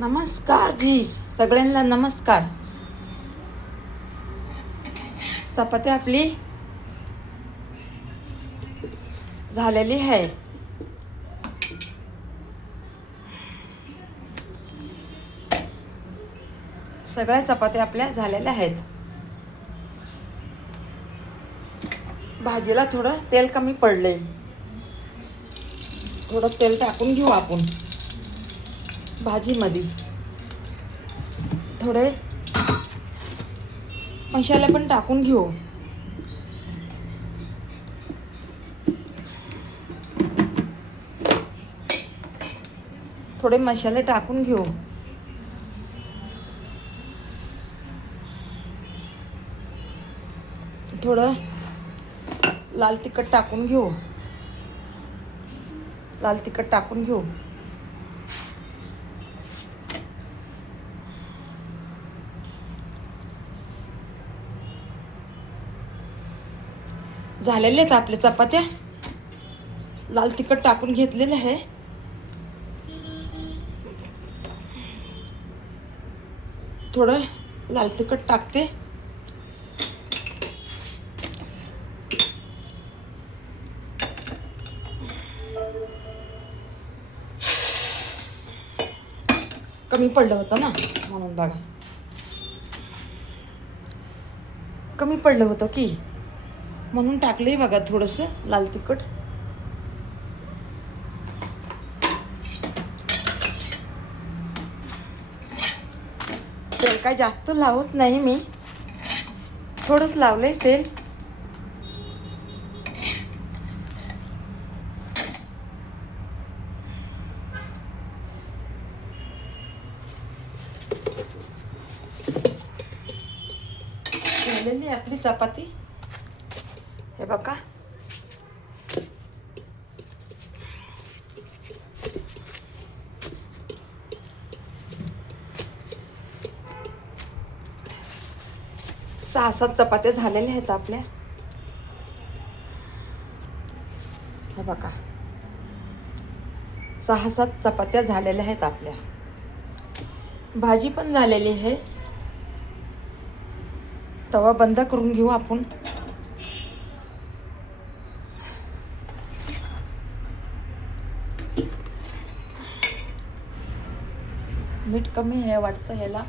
नमस्कार जी, सगळ्यांना नमस्कार. चपाती आपली झालेली आहे. सगळ्या चपात्या आपल्या झालेल्या आहेत. भाजीला थोडं तेल कमी पडले, थोडं तेल टाकून घेऊ आपण भाजीमध्ये. थोडे मसाले पण टाकून घेऊ. थोडे मसाले टाकून घेऊ. थोडं लाल तिखट टाकून घेऊ. लाल तिखट टाकून घेऊ. झालेले आहेत आपल्या चपात्या. लाल तिखट टाकून घेतलेले आहे. थोडं लाल तिखट टाकते. कमी पडलं होतं ना म्हणून बघा. कमी पडलं होतं की म्हणून टाकलंय बघा थोडंसं लाल तिखट. तेल काय जास्त लावत नाही मी, थोडंच लावलंय तेल. झालेली आपली चपाती हे बघा. सहा सात चपात्या झालेल्या आहेत आपल्या. हे बघा, 6-7 चपात्या झालेल्या आहेत आपल्या. भाजी पण झालेली आहे. तवा बंद करून घेऊ आपण. मीठ कमी आहे वाटतं ह्याला.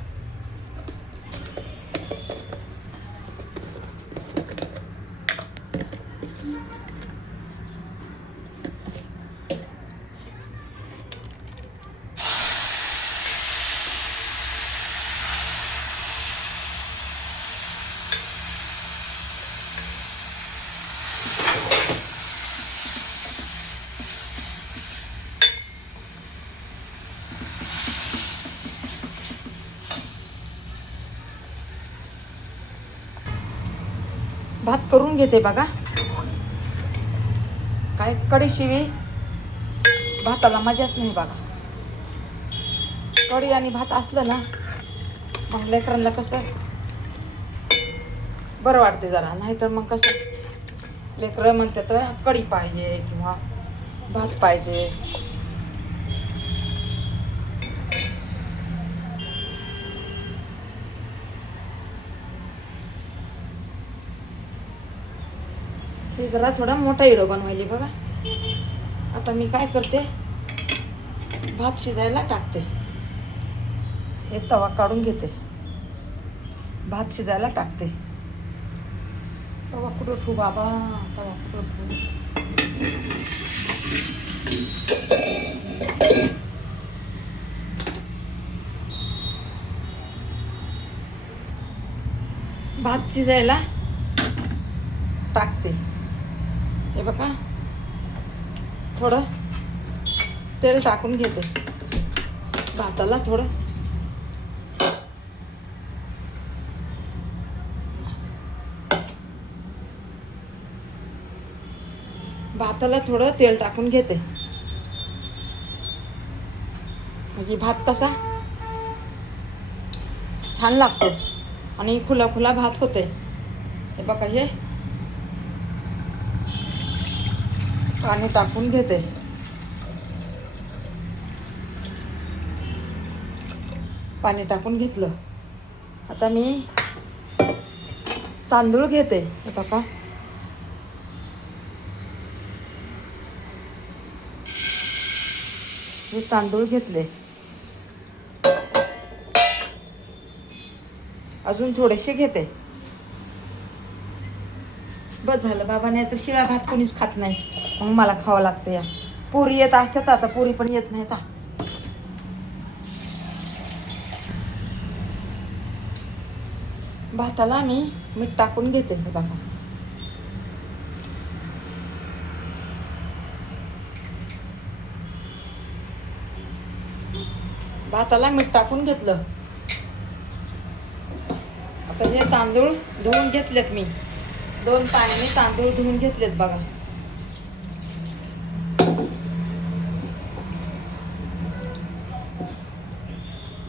भात करून घेते बघा. काय कढीशिवाय भाताला मजाच नाही बघा. कढी आणि भात असलं ना मग लेकरांना कसं बरं वाटते जरा. नाहीतर मग कसं लेकरं म्हणतात कढी पाहिजे किंवा भात पाहिजे. हे जरा थोडा मोठा इडो बनवायली बघा. आता मी काय करते, भात शिजायला टाकते. हे तवा काढून घेते, भात शिजायला टाकते. तवा कुठं ठेवू बाबा, तवा कुठं ठेवू. भात शिजायला टाकते. हे बघा, थोडं तेल टाकून घेते भाताला. थोडं भाताला थोडं तेल टाकून घेते. म्हणजे भात कसा छान लागतो आणि खुला खुला भात होते. हे बघा, हे पाणी टाकून घेते. पाणी टाकून घेतलं. आता मी तांदूळ घेते. हे बघा, हे तांदूळ घेतले. अजून थोडेसे घेते. बस झालं बाबा, नाही तर शिळा भात कोणीच खात नाही, मग मला खावं लागतं. या पुरी येत असतात, आता पुरी पण येत नाहीत. भाताला मी मीठ टाकून घेते. हे बघा, भाताला मीठ टाकून घेतलं. आता हे तांदूळ धुवून घेतलेत मी. 2 पाण्याने तांदूळ धुवून घेतलेत बघा.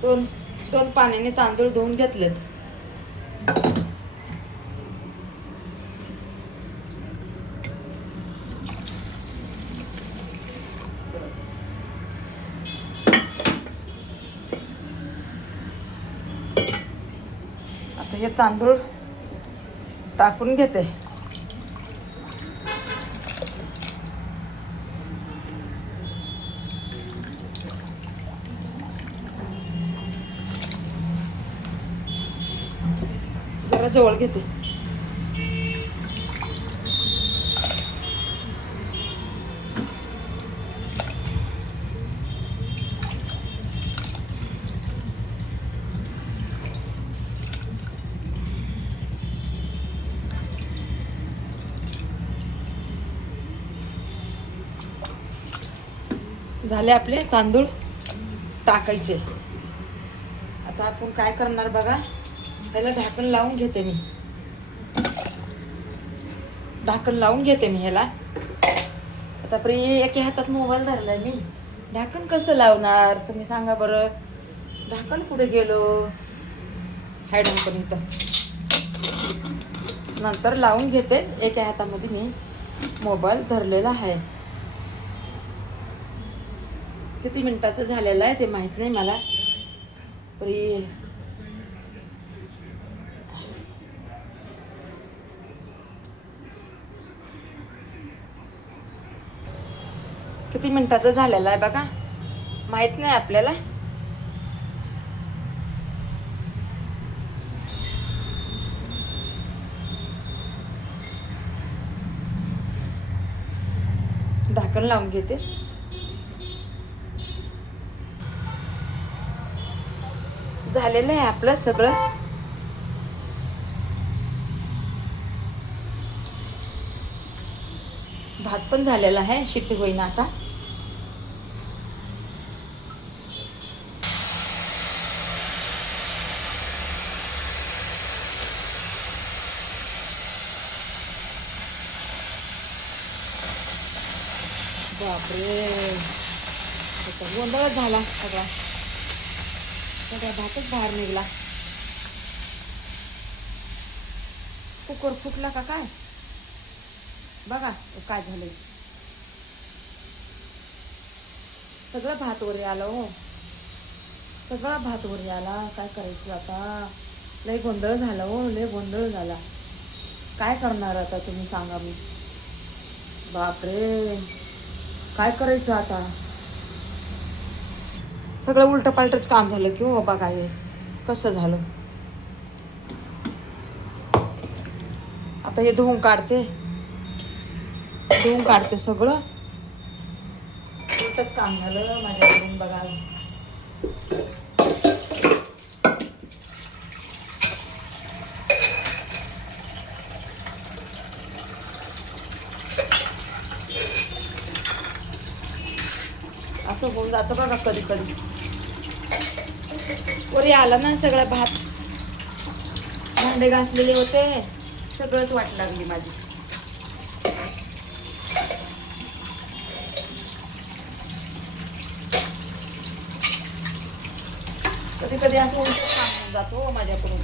दोन पाण्याने तांदूळ धुवून घेतलेत. आता हे तांदूळ टाकून घेते. जरा जवळ घेते. झाले आपले तांदूळ टाकायचे. आता आपण काय करणार बघा, पहिला ढाकण लावून घेते मी. ढाकण लावून घेते मी ह्याला. आता एका हातात मोबाईल धरलाय मी, ढाकण कसं लावणार तुम्ही सांगा बरं. ढाकण कुठे गेलो, हायडून पण इथं. नंतर लावून घेते. एका हातामध्ये मी मोबाईल धरलेला आहे. किती मिनिटाचं झालेलं आहे ते माहीत नाही मला. किती मिनिटाचं झालेलं आहे बघा, माहीत नाही आपल्याला. ढाकण लावून घेते. झालेलं आहे आपलं सगळं. भात पण झालेला आहे, शिट्टी होईना आता. बापरे, गोंधळच झाला सगळा. सगळा भातच बाहेर निघला. कुकर फुटला का काय बघा. काय झालंय, सगळं भात वरी आलं हो. सगळा भात वरी आला. काय करायचं आता, लय गोंधळ झाला हो, लय गोंधळ झाला. काय करणार आता तुम्ही सांगा. मी बापरे, काय करायचं आता. सगळं उलट पालटच काम झालं की हो. बघा हे कसं झालं. आता हे धुवून काढते सगळं. उलटच काम झालं माझ्याकडून बघा. असं होऊन जातं बघा कधी कधी. वरी आला ना सगळा भात. भांडे घासलेले होते, सगळंच वाट लागली माझी. कधी कधी असं उलट काम होऊन जातो माझ्याकडून.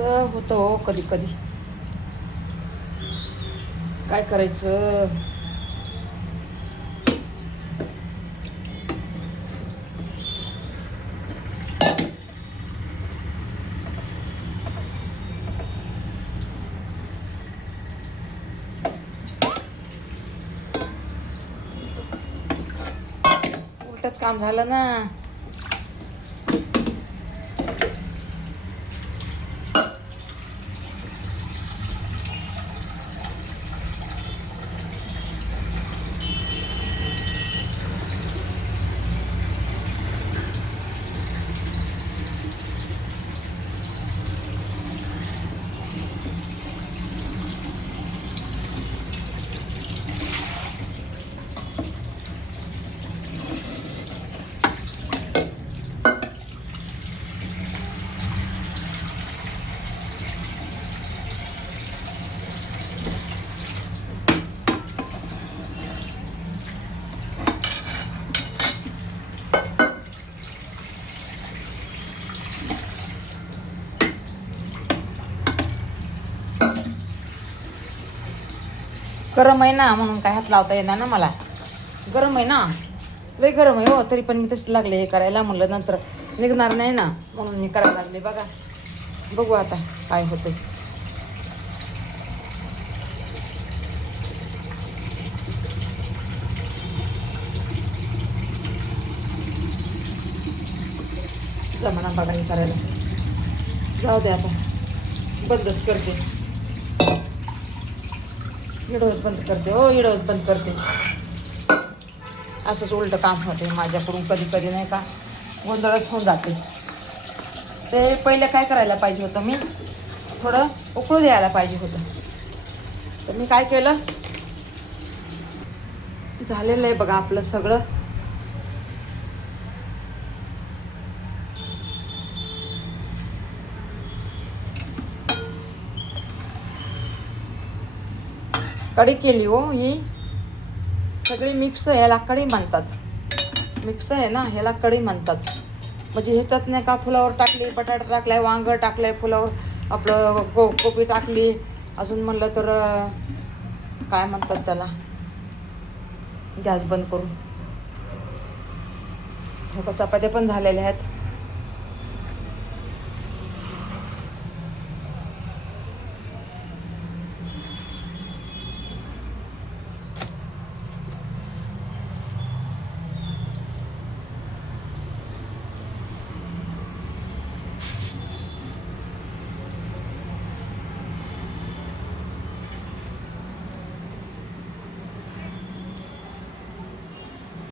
असं होतं हो कधी कधी. काय करायचं. उलटच काम झालं ना. गरम आहे ना म्हणून काय हात लावता येणार ना मला. गरम आहे ना, लय गरम आहे हो. तरी पण मी तसं लागले हे करायला. म्हणलं नंतर निघणार नाही ना म्हणून मी करायला लागले. बघा बघू आता काय होतंय. जमाना बघा हे करायला. जाऊ दे आता, बंदच करते. व्हिडिओच बंद करते हो, व्हिडिओच बंद करते. असंच उलटं काम होते माझ्याकडून कधी कधी, नाही का. गोंधळच होऊन जाते. ते पहिले काय करायला पाहिजे होतं, मी थोडं उकळू द्यायला पाहिजे होतं. तर मी काय केलं, झालेलं आहे बघा आपलं सगळं. कढी केली हो ही सगळी मिक्स. ह्याला कढी म्हणतात. मिक्स आहे ना, ह्याला कढी म्हणतात. म्हणजे ह्याच्यात नाही का फुलावर टाकली, बटाटा टाकलाय, वांग टाकलंय, फुलावर आपलं कोबी टाकली. अजून म्हणलं तर काय म्हणतात त्याला, गॅस बंद करून. चपात्या पण झालेल्या आहेत.